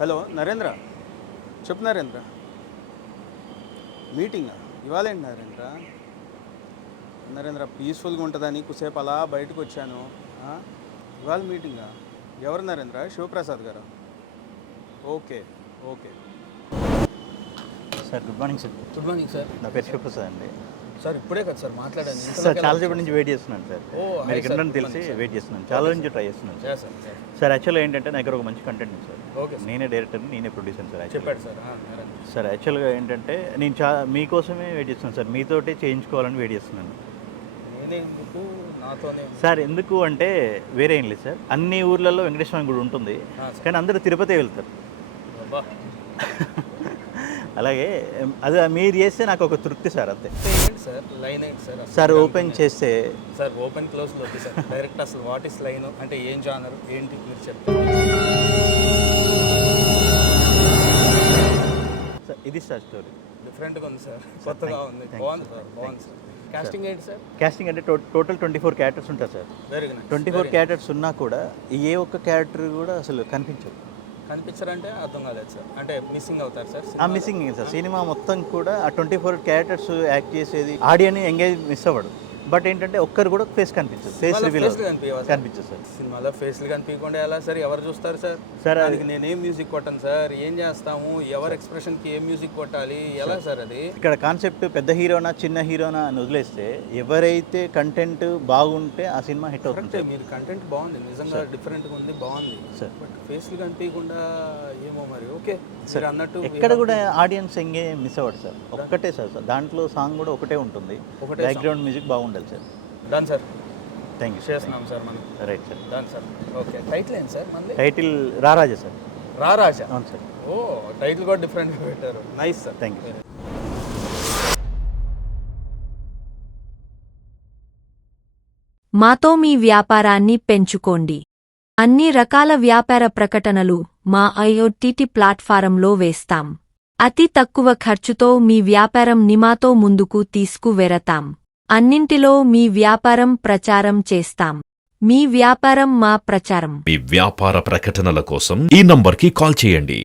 Hello Narendra, చెప్పు నరేంద్ర. మీటింగా ఇవాళ ఏంటి నరేంద్ర? నరేంద్ర పీస్ఫుల్గా ఉంటుందని కుసేపు అలా బయటకు వచ్చాను. ఆ? ఇవాళ మీటింగా? ఎవరు నరేంద్ర? శివప్రసాద్ గారు? Okay okay. Sir good morning sir. Good morning sir. నా పేరు శివప్రసాద్ అండి. సార్ ఇప్పుడే కదా సార్ మాట్లాడాను. సార్ చాలా సేపటి నుంచి వెయిట్ చేస్తున్నాను సార్. ఓ, మీరు హాయ్ ఇక్కడ సార్, తెలిసి గుడ్ మార్నింగ్ వెయిట్ చేస్తున్నాను. చాలా నుంచి ట్రై చేస్తున్నాను సార్. సార్ సార్ యాక్చువల్గా ఏంటంటే నా దగ్గర ఒక మంచి కంటెంట్ ఉంది సార్. Okay sir. నేనే డైరెక్టర్, నేనే ప్రొడ్యూసర్ సార్. చెప్పాడు సార్. సార్ యాక్చువల్గా ఏంటంటే నేను మీకోసమే వెయిట్ చేస్తున్నాను సార్. మీతోటే చేయించుకోవాలని వెయిట్ చేస్తున్నాను నేనే ఎందుకు నాతోనే సార్. ఎందుకు అంటే వేరే ఏం లేదు సార్. అన్ని ఊర్లలో వెంకటేశ్వర స్వామి గుడి ఉంటుంది, కానీ అందరూ తిరుపతి వెళ్తారు. అబ్బా. అలాగే అది మీరు చేస్తే నాకు ఒక తృప్తి సార్. అంతే ఏంటి సార్ లైన్ ఏంటి సార్? సార్ ఓపెన్ చేస్తే సార్ ఓపెన్ క్లోజ్లో వద్దు సార్. డైరెక్ట్ అసలు వాట్ ఇస్ లైన్ అంటే ఏం జానర్ ఏంటి మీరు చెప్తారు. సార్ ఇది సార్ స్టోరీ. డిఫరెంట్గా ఉంది సార్, కొత్తగా ఉంది, బాగుంది సార్, బాగుంది సార్. కాస్టింగ్ ఏంటి సార్? కాస్టింగ్ అంటే టోటల్ 24 క్యారెక్టర్స్ ఉంటారు సార్. Very good. 24 క్యారెక్టర్స్ ఉన్నా కూడా ఏ ఒక్క క్యారెక్టర్ కూడా అసలు కనిపించదు. కనిపించారంటే అర్థం కాలేదు సార్. అంటే మిస్సింగ్ అవుతారు సార్. ఆ మిస్సింగ్ సార్. సినిమా మొత్తం కూడా ఆ 24 క్యారెక్టర్స్ యాక్ట్ చేసేది ఆడియన్స్ ఎంగేజ్ మిస్ అవ్వడు. బట్ ఏంటంటే ఒక్కరు కూడా ఫేస్ కనిపించదు. ఫేస్ రివీల్ కనిపించదు సార్. సినిమాలో ఫేస్లు కనిపించకుండా ఎలా సార్? ఎవరు చూస్తారు సార్? సార్ దానికి నేనేం మ్యూజిక్ కొట్టాను సార్? ఏం చేస్తాము? ఎవరు ఎక్స్ప్రెషన్కి ఏం మ్యూజిక్ కొట్టాలి? ఎలా సార్ అది? ఇక్కడ కాన్సెప్ట్ పెద్ద హీరోనా చిన్న హీరోనా అని వదిలేస్తే ఎవరైతే కంటెంట్ బాగుంటే ఆ సినిమా హిట్ అవుతుంది సార్. మీరు కంటెంట్ బాగుంది, నిజంగా డిఫరెంట్గా ఉంది, బాగుంది సార్. బట్ ఫేస్లు కనిపించకుండా ఏమో మరి. ఓకే సార్ అన్నట్టు ఎక్కడ కూడా ఆడియన్స్ ఎంగేజ్ మిస్ అవ్వడు సార్. ఒక్కటే సార్. దాంట్లో సాంగ్ కూడా ఒకటే ఉంటుంది. బ్యాక్గ్రౌండ్ మ్యూజిక్ బాగుండాలి sir. Done sir. Thank you. చేస్తున్నాం సార్ మనం. Right sir. Done sir. Okay. Title ఏంటి సార్ మనది? Title రారాజా sir. రారాజా. అవును సార్. ఓ, టైటిల్ కూడా డిఫరెంట్గా పెట్టారు. Nice sir. Thank you. మాతో మీ వ్యాపారాన్ని పెంచుకోండి. అన్ని రకాల వ్యాపార ప్రకటనలు మా IoT ప్లాట్ఫారంలో వేస్తాం. అతి తక్కువ ఖర్చుతో మీ వ్యాపారం నిమాతో ముందుకు తీసుకువెరతాం. అన్నింటిలో మీ వ్యాపారం ప్రచారం చేస్తాం. మీ వ్యాపారం మా ప్రచారం. మీ వ్యాపార ప్రకటనల కోసం ఈ నంబర్కి కాల్ చేయండి.